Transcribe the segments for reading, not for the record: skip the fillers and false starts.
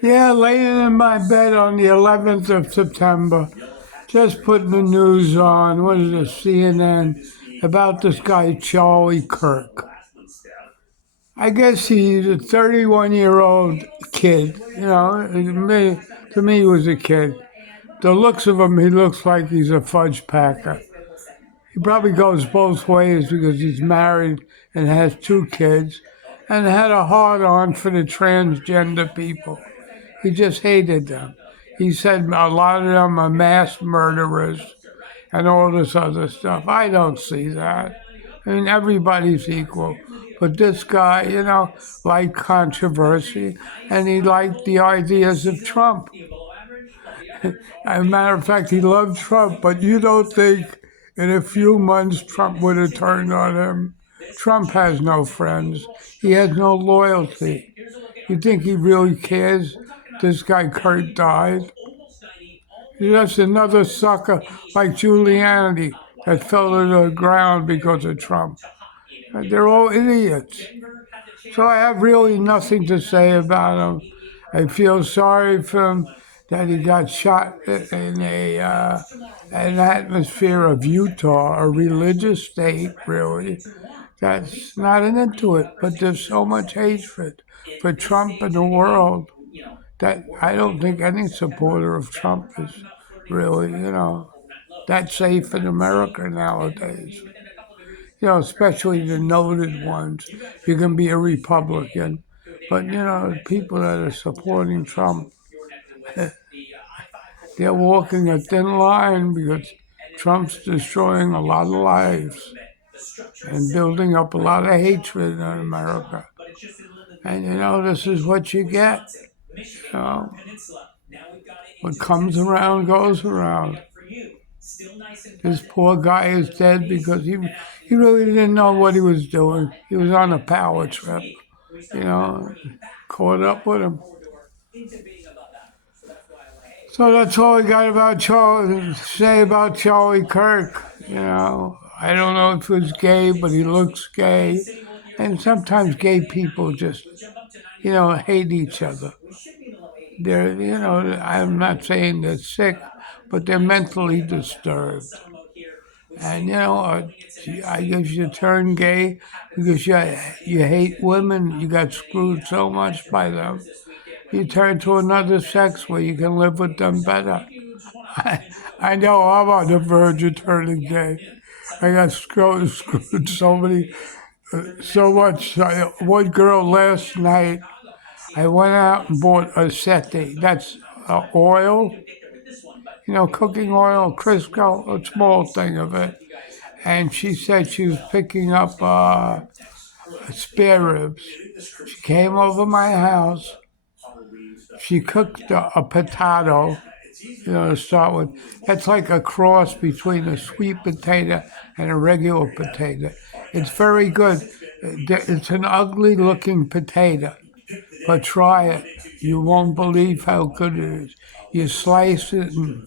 Yeah, laying in my bed on the 11th of September, just putting the news on, what is it, CNN, about this guy, Charlie Kirk. I guess he's a 31-year-old kid, to me, he was a kid. The looks of him, he looks like he's a fudge packer. He probably goes both ways because he's married and has two kids and had a hard on for the transgender people. He just hated them. He said a lot of them are mass murderers and all this other stuff. I don't see that. I mean, everybody's equal. But this guy, liked controversy and he liked the ideas of Trump. As a matter of fact, he loved Trump, but you don't think in a few months Trump would have turned on him? Trump has no friends. He has no loyalty. You think he really cares? This guy Kurt died. He's just another sucker like Giuliani that fell to the ground because of Trump. They're all idiots. So I have really nothing to say about him. I feel sorry for him that he got shot in an atmosphere of Utah, a religious state, really. That's not into it, but there's so much hatred for Trump in the world that I don't think any supporter of Trump is really, that safe in America nowadays. Especially the noted ones. You can be a Republican, but people that are supporting Trump, they're walking a thin line because Trump's destroying a lot of lives and building up a lot of hatred in America. And this is what you get. You know, what comes around goes around. This poor guy is dead because he really didn't know what he was doing. He was on a power trip, you know, caught up with him. So that's all I got about Charlie to say about Charlie Kirk. I don't know if he was gay, but he looks gay. And sometimes gay people just, hate each other. They're, I'm not saying they're sick, but they're mentally disturbed. And I guess you turn gay because you hate women. You got screwed so much by them. You turn to another sex where you can live with them better. I know I'm on the verge of turning gay. I got screwed so much. One girl last night, I went out and bought a seti. That's oil, cooking oil, Crisco, a small thing of it. And she said she was picking up spare ribs. She came over my house. She cooked a potato, to start with. That's like a cross between a sweet potato and a regular potato. It's very good. It's an ugly looking potato, but try it. You won't believe how good it is. You slice it in,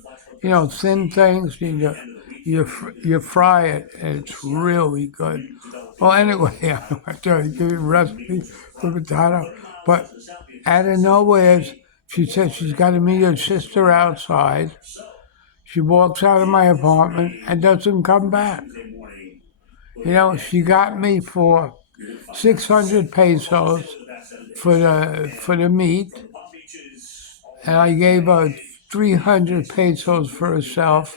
thin things. You fry it, and it's really good. Well, anyway, I'm not going to give you a recipe for potato, but out of nowhere, she said she's got to meet her sister outside. She walks out of my apartment and doesn't come back. She got me for 600 pesos for the meat, and I gave her 300 pesos for herself,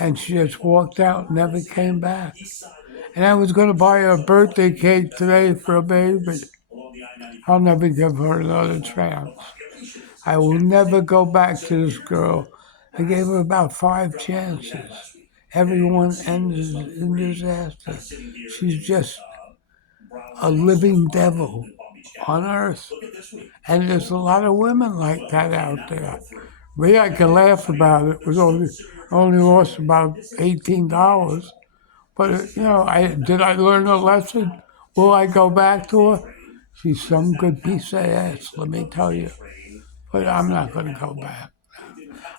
and she just walked out and never came back. And I was going to buy her a birthday cake today for a baby. I'll never give her another chance. I will never go back to this girl. I gave her about 5 chances. Everyone ends in disaster. She's just a living devil on earth. And there's a lot of women like that out there. Me, I can laugh about it. It was only lost about $18. But did I learn a lesson? Will I go back to her? She's some good piece of ass, let me tell you. But I'm not going to go back.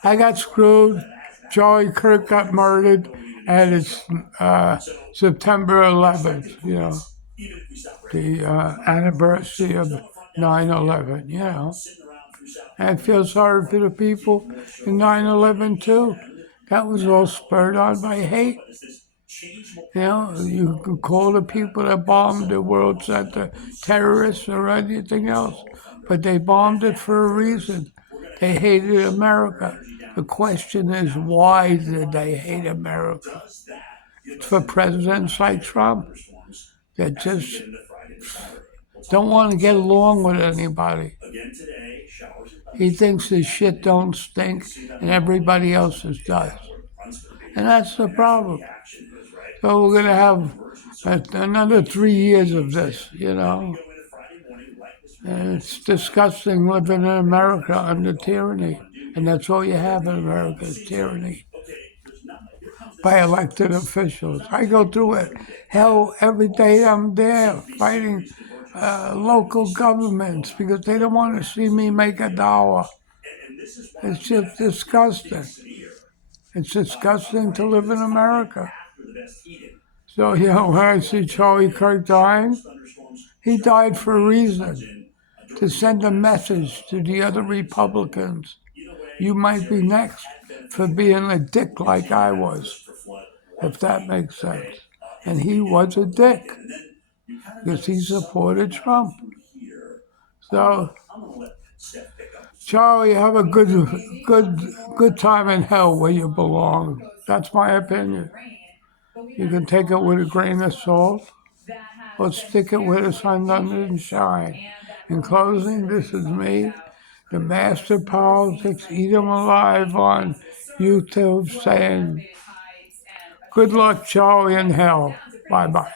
I got screwed. Charlie Kirk got murdered, and it's September 11th. The anniversary of 9/11. And I feel sorry for the people in 9/11 too. That was all spurred on by hate. You know, you could call the people that bombed the World Center terrorists or anything else, but they bombed it for a reason. They hated America. The question is, why did they hate America? It's for presidents like Trump that just don't want to get along with anybody. He thinks his shit don't stink and everybody else's does. And that's the problem. So we're going to have another 3 years of this, you know. And it's disgusting living in America under tyranny. And that's all you have in America is tyranny by elected officials. I go through it. Hell, every day I'm there fighting local governments because they don't want to see me make a dollar. It's just disgusting. It's disgusting to live in America. So, you know, when I see Charlie Kirk dying, he died for a reason, to send a message to the other Republicans. You might be next for being a dick like I was, if that makes sense. And he was a dick because he supported Trump. So, Charlie, have a good time in hell where you belong. That's my opinion. You can take it with a grain of salt, or stick it where the sun doesn't shine. In closing, this is me, the Master Politics, Eat 'em Alive on YouTube, saying, good luck, Charlie, in hell. Bye-bye.